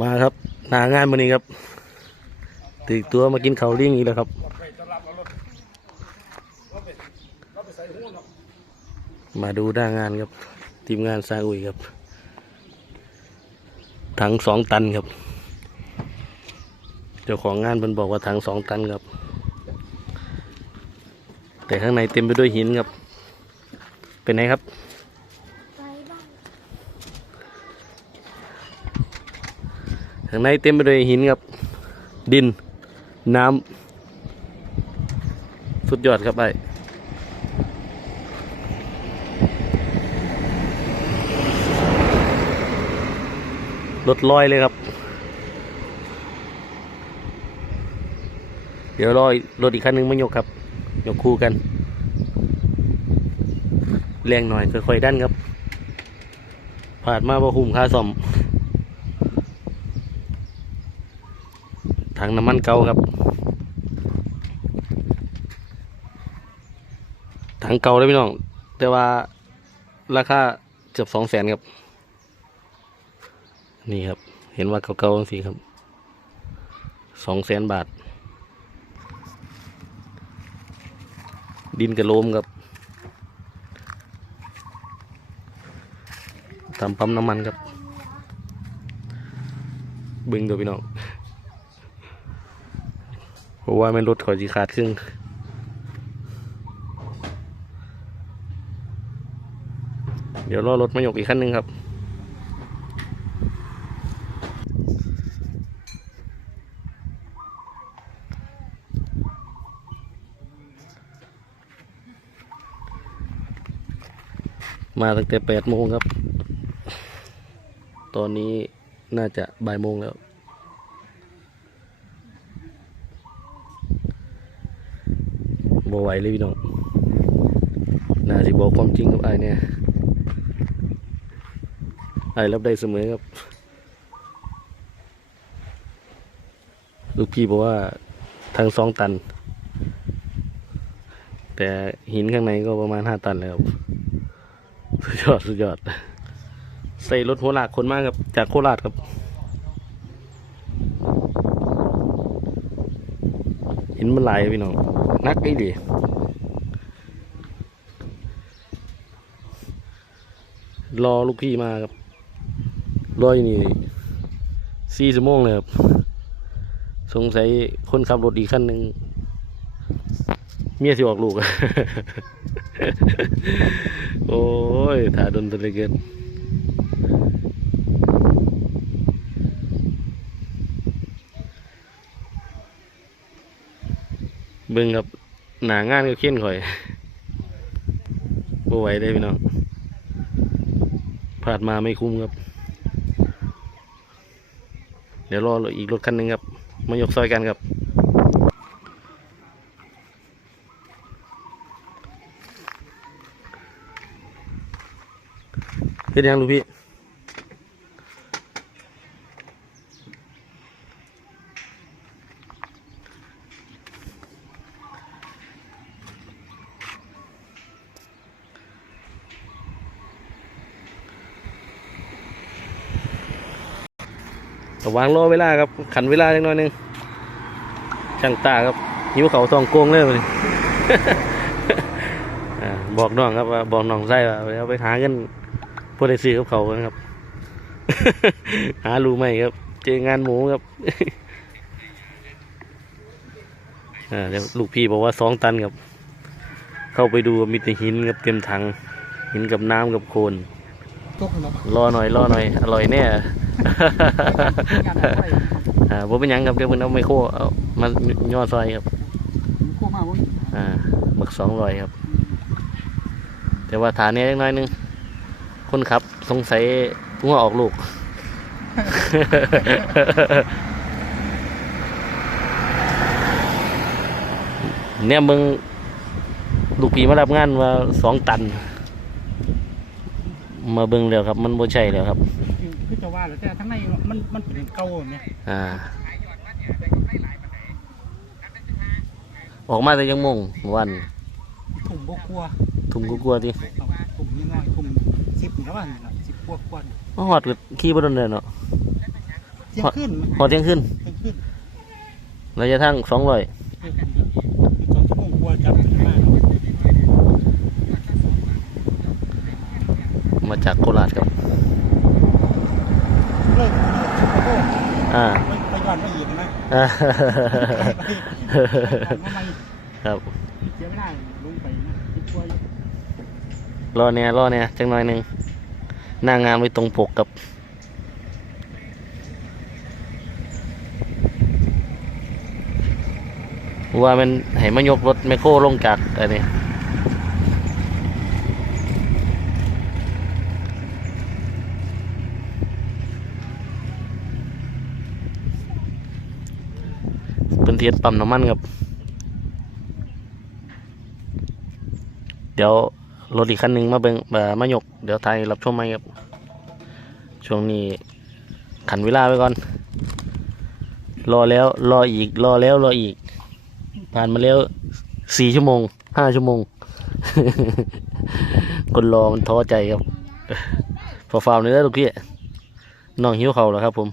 มาครับหนางานวันนี้ครับตื่นตัวมากินข้าวลิงอีกแล้วครับ มาดูหน้างานครับ ทีมงานซาอุยครับ ถังสองตันครับ เจ้าของงานมันบอกว่าถังสองตันครับ แต่ข้างในเต็มไปด้วยหินครับ เป็นไงครับ ข้างในเต็มไปด้วยหินครับ ดิน น้ำ สุดยอดครับไอ้รถลอยเลยครับ เดี๋ยวรอยรถอีกคันหนึงมายกครับ ยกคู่กัน แรงหน่อยค่อยๆดันครับ ผ่านมาบ่คุมค่าซ่อม ถังน้ำมันเก่าครับถังเก่าเลยพี่น้อง แต่ว่าราคาเกือบสองแสนครับ นี่ครับ เห็นว่าเก่าๆสิครับสองแสนบาท ดินกระโลมครับทำปั๊มน้ำมันครับ บึงดูพี่น้อง เพราะว่าแมันรถขอยจีขาดครึ่งเดี๋ยวรอรถมายกอีกขั้นหนึ่งครับ มาตั้งแต่แปดโมงครับ ตอนนี้น่าจะบ่ายโมงแล้ว บ่ไหวเลยพี่น้องน่าสิบอกความจริงกับไอ้ายเนี่ยไอ้ายรับได้เสมอครับ ลูกพี่บอกว่าทางสองตัน แต่หินข้างในก็ประมาณห้าตันแล้วครับสุดยอด สุดยอด ใส่รถหัวลากคนมากครับ จากโคราชครับ นมันไหลายพี่น้องนักไอ้ดิรอลูกพี่มาครับรออยนี่สี่ชั่วโมงเลยครับ สงสัยคนขับรถอีกคันหนึ่งเมียสิออกลูก โอ้ยถ่าดนตะเลเกิน เบิ่งครับหนางานก็เขี้ยนข่อยบ่ไหวได้พี่น้องผ่านมาไม่คุ้มครับ เดี๋ยวรออีกรถคันหนึ่งครับ มายกซอยกันครับเป็นยังลูกพี่ ระวังรอเวลาครับขันเวลาเล็กน้อยหนึงช่างตาครับหิวเขาวซองโกงเลยวันนี้อ่าบอกน้องครับว่าบอกน้องไส้ว่าเอาไปหาเงินพวกได้ซื้อกับเขาวกันครับ หารู้ไหมครับ เจองานหมูครับอ่าเดี๋ยวลูกพี่บอกว่าสองตันครับ เข้าไปดูมีแต่หินกับเต็มถัง หินกับน้ำกับโคลนตกแล้วรอหน่อยรอหน่อย อร่อยแน่งาน อะไรอ่าบ่เป็นหยังครับเดี๋ยวเพิ่นเอาไมโครเอามาย่อซอยครับโคมาบ่อ่าบักสองร้อยครับ แต่ว่าฐานนี้เล็กน้อยหนึงคนขับสงสัยหัวออกลูก เนี่ยมึงลูกพี่มารับงานว่าสองตัน มาเบิ่งแล้วครับ มันบ่ใช่แล้วครับ คือจะว่าแล้วแต่ทั้งในมันมันเป็นเก่าเนี่ยอ่า ออกมาแต่ยังมงวันถุงบกลัวทุ่มกลัวดิถุงน้อยถุงสิบแล้วบ้านสิบกว่ากว่ามาหอดกับขี้บโดนเลยเนาะเที่ยงขึ้นพอเที่ยงขึ้นเที่ยงขึ้นระยะทางสองร้อยสองชั่วโมงกว่าจับถึงมากมาจากโคราชครับ เลิกชั่วโมงอ่าไปไปย้อนไปอีกนะอ่าทำไมครับเสียไม่ได้ลงไปนะคิดกลัวอยู่รอเนี่ยรอเนี่ยจังหน่อยหนึ่งหน้างานไว้ตรงปกกับว่ามันให้มายกรถแมคโครลงจากอันนี้ นเทียนปั๊มน้ำมันครับ เดี๋ยวรถอีกคันหนึ่งมาเบิงมามายก เดี๋ยวไทยรับชมไหมครับ ช่วงนี้ขันเวลาไว้ก่อน รอแล้วรออีก รอแล้วรออีก ผ่านมาแล้วสี่ชั่วโมงห้าชั่วโมง คนรอมันท้อใจครับพอฟาวนี่แล้วลูกพี่น้องหิวเขาแล้วครับผม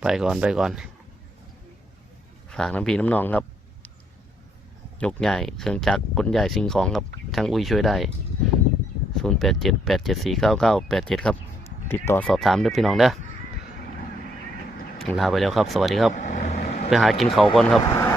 ไปก่อนไปก่อน ฝากน้ำพีน้ำนองครับ ยกใหญ่เครื่องจักรกลใหญ่สิ่งของครับช่างอุ้ยช่วยได้ 0 8 7 8 7 4 9 9 8 7 ครับ ติดต่อสอบถามด้วยพี่น้องเด้อลาไปแล้วครับ สวัสดีครับ ไปหากินเขาก่อนครับ